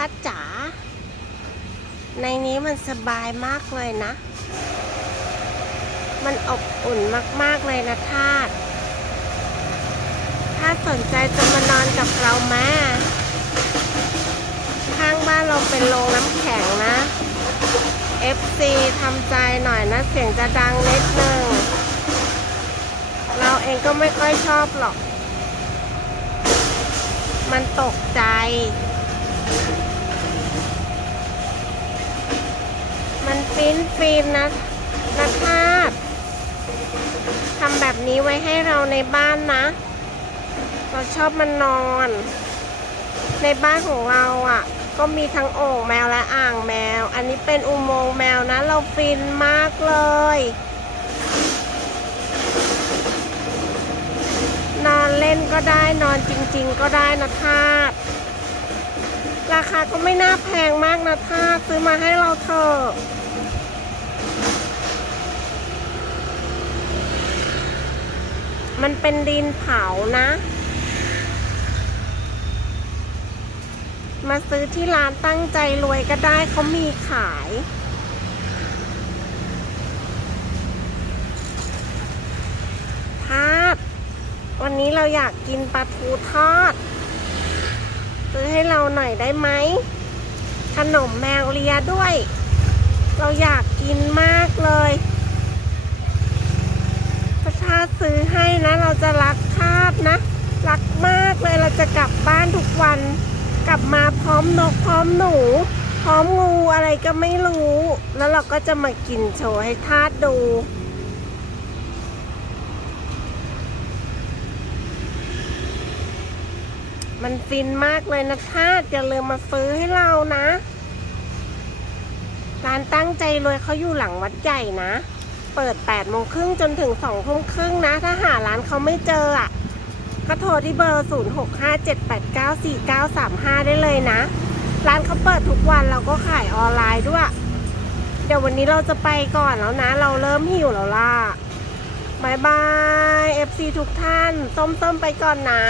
าตุจ๋า ในนี้มันสบายมากเลยนะ มันอบอุ่นมาก ๆ เลยนะทาตถ้าสนใจจะมานอนกับเราแม่ข้างบ้านเราเป็นโรงน้ำแข็งนะ FC ทำใจหน่อยนะ เสียงจะดังนิดนึง เราเองก็ไม่ค่อยชอบหรอก มันตกใจ มันฟินฟินะนะทาตทำแบบนี้ไว้ให้เราในบ้านนะ เราชอบมันนอน ในบ้านของเราอะ ก็มีทั้งโอ่งแมวและอ่างแมว อันนี้เป็นอุโมงค์แมวนะ เราฟินมากเลยนอนเล่นก็ได้นอนจริง ๆ ก็ได้นะทาราคาก็ไม่น่าแพงมากนะทาซื้อมาให้เราเถอะ มันเป็นดินเผานะ มาซื้อที่ร้านตั้งใจรวยก็ได้เขามีขายทาตวันนี้เราอยากกินปลาทูทอด ซื้อให้เราหน่อยได้ไหม ขนมแมวเลียด้วย เราอยากกินมากเลยถ้าทาตซื้อให้นะ เราจะรักทาตนะ รักมากเลยเราจะกลับบ้านทุกวัน กลับมาพร้อมนกพร้อมหนู พร้อมงูอะไรก็ไม่รู้ แล้วเราก็จะมากินโชว์ให้ทาตดูมันฟินมากเลยนะทาตอย่าลืมมาซื้อให้เรานะ ร้านตั้งใจรวยเขาอยู่หลังวัดใหญ่นะ เปิด8โมงครึ่งจนถึง2ทุ่มครึ่งนะ ถ้าหาร้านเขาไม่เจออะ ก็โทรที่เบอร์ 0657894935 ได้เลยนะ ร้านเขาเปิดทุกวันเราก็ขายออนไลน์ด้วย เดี๋ยววันนี้เราจะไปก่อนแล้วนะ เราเริ่มหิวแล้วล่ะบายบาย FC ทุกท่านส้มๆไปก่อนนะ